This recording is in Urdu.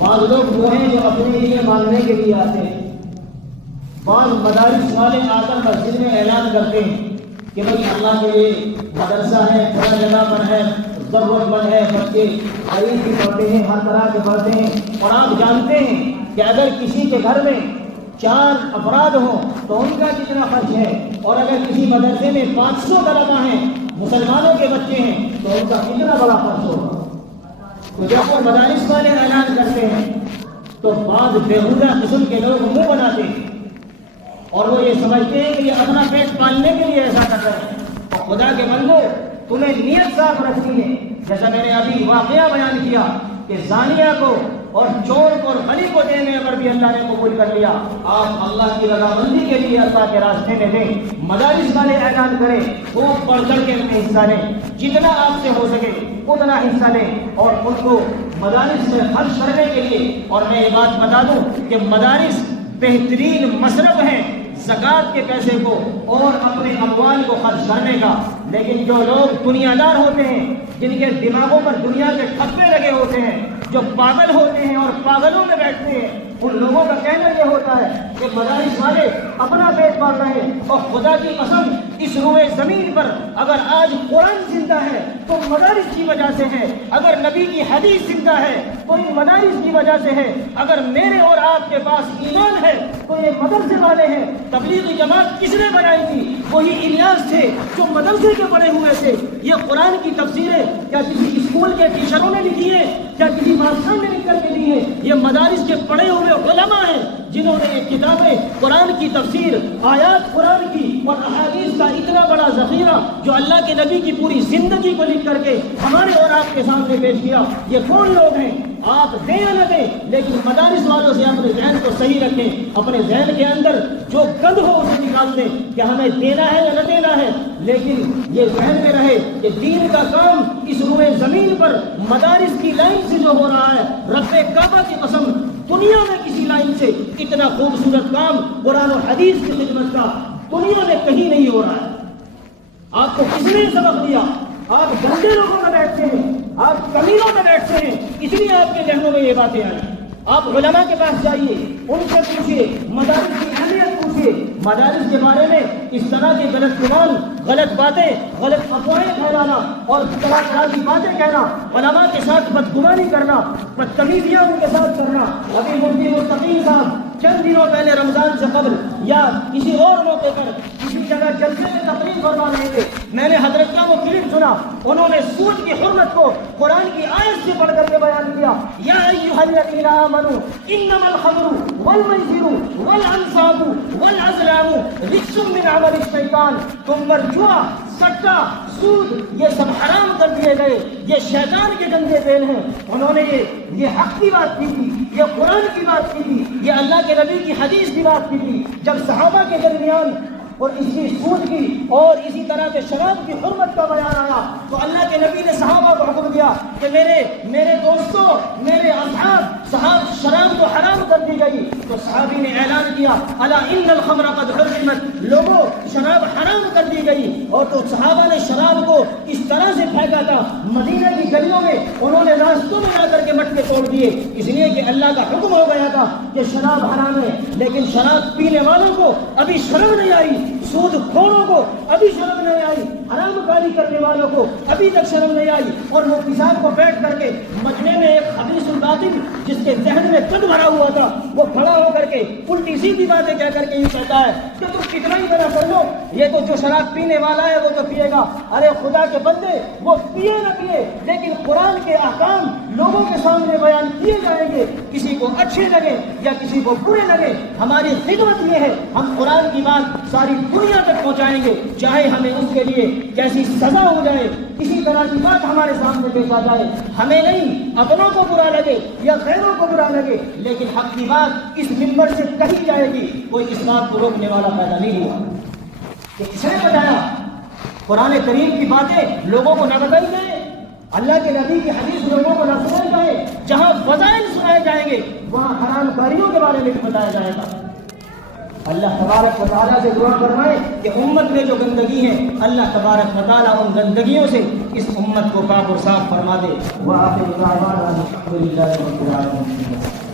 بعض لوگ وہ ہیں جو اپنے لیے مانگنے کے لیے آتے ہیں. بعض مدارس والے آ کر مسجد میں اعلان کرتے ہیں کہ بھائی اللہ کے لیے مدرسہ ہے، ہر جگہ پر ہے، ضرورت مند ہے، بچے غریب بھی پڑھتے ہیں، ہر طرح کے پڑھتے ہیں. اور آپ جانتے ہیں کہ اگر کسی کے گھر میں 4 افراد ہوں تو ان کا کتنا خرچ ہے، اور اگر کسی مدرسے میں 500 طلبہ ہیں، مسلمانوں کے بچے ہیں، تو ان کا کتنا بڑا خرچ ہوگا. تو جب وہ مدارس والے اعلان کرتے ہیں تو بعض بےہودہ قسم کے لوگ منہ بناتے ہیں اور وہ یہ سمجھتے ہیں کہ یہ اپنا پیٹ پالنے کے لیے ایسا کر رہے ہیں. اور خدا کے بندو، تمہیں نیت صاف رکھنی ہے. جیسا میں نے ابھی واقعہ بیان کیا کہ زانیہ کو اور چور کو اور غنی کو دینے پر بھی اللہ نے قبول کر لیا. آپ اللہ کی رضامندی کے لیے اللہ کے راستے میں دیں. مدارس والے اعلان کریں، خوب بڑھ چڑھ کے ان میں حصہ لیں، جتنا آپ سے ہو سکے اتنا حصہ لیں اور ان کو مدارس میں خرچ کرنے کے لیے. اور میں یہ بات بتا دوں کہ مدارس بہترین مصرف ہیں زکوٰۃ کے پیسے کو اور اپنے اموال کو خرچ کرنے کا. لیکن جو لوگ دنیا دار ہوتے ہیں، جن کے دماغوں پر دنیا کے ٹھپے لگے ہوتے ہیں، جو پاگل ہوتے ہیں اور پاگلوں میں بیٹھتے ہیں، ان لوگوں کا کہنا یہ ہوتا ہے کہ مدارس والے اپنا پیٹ پال رہے ہیں. اور خدا کی قسم، اس روئے زمین پر اگر آج قرآن زندہ ہے تو مدارس کی وجہ سے ہے. اگر نبی کی حدیث زندہ ہے تو ان مدارس کی وجہ سے ہے. اگر میرے اور آپ کے پاس ایمان ہے تو یہ مدرسے والے ہیں. تبلیغی جماعت کس نے بنائی تھی؟ وہی الیاس تھے جو مدرسے کے پڑھے ہوئے تھے. یہ قرآن کی تفسیریں کیا کسی اسکول کے ٹیچروں نے لکھی ہے؟ کیا کسی بادشاہ نے لکھ کر کے دی ہے؟ یہ مدارس کے پڑھے ہوئے علماء ہیں جنہوں نے یہ کتابیں، قرآن کی تفسیر، آیات قرآن کی اور احادیث کا اتنا بڑا ذخیرہ جو اللہ کے نبی کی پوری زندگی کو لکھ کر کے ہمارے اور آپ کے سامنے پیش کیا. یہ کون لوگ ہیں؟ آپ دیں یا نہ دیں، لیکن مدارس والوں سے اپنے ذہن کو صحیح رکھیں. اپنے ذہن کے اندر جو گند ہو اسے نکال دیں کہ ہمیں دینا ہے یا نہ دینا ہے. لیکن یہ ذہن میں رہے کہ دین کا کام اس روئے زمین پر مدارس کی لائن سے جو ہو رہا ہے، رب کعبہ کی قسم دنیا میں کسی لائن سے اتنا خوبصورت کام قرآن و حدیث کی خدمت کا دنیا میں کہیں نہیں ہو رہا ہے. آپ کو کس نے سبق دیا؟ آپ گندے لوگوں میں بیٹھتے ہیں، آپ کمینوں میں بیٹھتے ہیں، اس لیے آپ کے ذہنوں میں یہ باتیں آئیں. آپ علماء کے پاس جائیے، ان سے پوچھیے، مدارس کی اہمیت پوچھیے. مدارس کے بارے میں اس طرح کے غلط گمان، غلط باتیں، غلط افواہیں پھیلانا اور طرح طرح کی باتیں کہنا، علماء کے ساتھ بدگمانی کرنا، بدتمیزیاں ان کے ساتھ کرنا. ابھی مفتی متقی صاحب چند دنوں پہلے رمضان سے قبل یا کسی اور موقع پر کسی جگہ جلسے میں تقریر فرما رہے تھے. میں نے حضرت کا وہ کلپ سنا. انہوں نے سود کی حرمت کو قرآن کی آیت سے پڑھ کر کے بیان کیا. یا ایھا الذین آمنوا انما الخمر والمیسر والانصاب والازلام رجس من عمل الشیطان. تم پر جوا، سٹا، سود یہ سب حرام کر دیے گئے، یہ شیطان کے گندے فعل ہیں. انہوں نے یہ حق کی بات کی تھی، یہ قرآن کی بات کی تھی، یہ اللہ کے نبی کی حدیث کی بات کی تھی. جب صحابہ کے درمیان اور اسی سود کی اور اسی طرح کے شراب کی حرمت کا بیان آیا تو اللہ کے نبی نے صحابہ کو حکم دیا کہ میرے دوستوں، میرے اصحاب، شراب کو حرام کر دی گئی. تو صحابی نے اعلان کیا الا ان الخمر قد حرمت، لوگوں شراب حرام کر دی گئی. اور تو صحابہ نے شراب کو اس طرح سے پھینکا تھا مدینہ کی گلیوں میں، انہوں نے راستوں میں جا کر کے مٹکے توڑ دیے، اس لیے کہ اللہ کا حکم ہو گیا تھا کہ شراب حرام ہے. لیکن شراب پینے والوں کو ابھی شرم نہیں آئی، سود خوروں کو ابھی شرم نہیں آئی، حرام کاری کرنے والوں کو ابھی تک شرم نہیں آئی. اور وہ کسان کو بیٹھ کر کے مجمع میں ایک خبیث الباطن جس کے ذہن میں قد بھرا ہوا تھا، وہ کھڑا ہو کر کے الٹی سیدھی باتیں کہہ کر کے یہ کہتا ہے کہ تم کتنا ہی بنا کر لو، یہ تو جو شراب پینے والا ہے وہ تو پیے گا. ارے خدا کے بندے، وہ پیے نہ پیے لیکن قرآن کے احکام لوگوں کے سامنے بیان کیے جائیں گے، کسی کو اچھے لگے یا کسی کو برے لگے. ہماری خدمت یہ ہے، ہم قرآن کی بات ساری دنیا تک پہنچائیں گے، چاہے ہمیں اس کے لیے کیسی سزا ہو جائے، کسی طرح کی بات ہمارے سامنے پیش آ جائے، ہمیں نہیں، اپنوں کو برا لگے یا غیروں کو برا لگے، لیکن حق کی بات اس منبر سے کہی جائے گی. کوئی اس بات کو روکنے والا پیدا نہیں ہوا. کہ کس نے بتایا؟ قرآن کریم کی باتیں لوگوں کو نہ بتائی جائے، اللہ کے نبی کی حدیث لوگوں کو نہ سنائی جائے. جہاں فضائل سنائے جائیں گے وہاں حرام کاریوں کے بارے میں بتایا جائے گا. اللہ تبارک و تعالیٰ سے دعا فرمائے کہ امت میں جو گندگی ہے اللہ تبارک و تعالیٰ ان گندگیوں سے اس امت کو پاک و صاف فرما دے۔ وآخر دعوانا الحمد للہ رب العالمین۔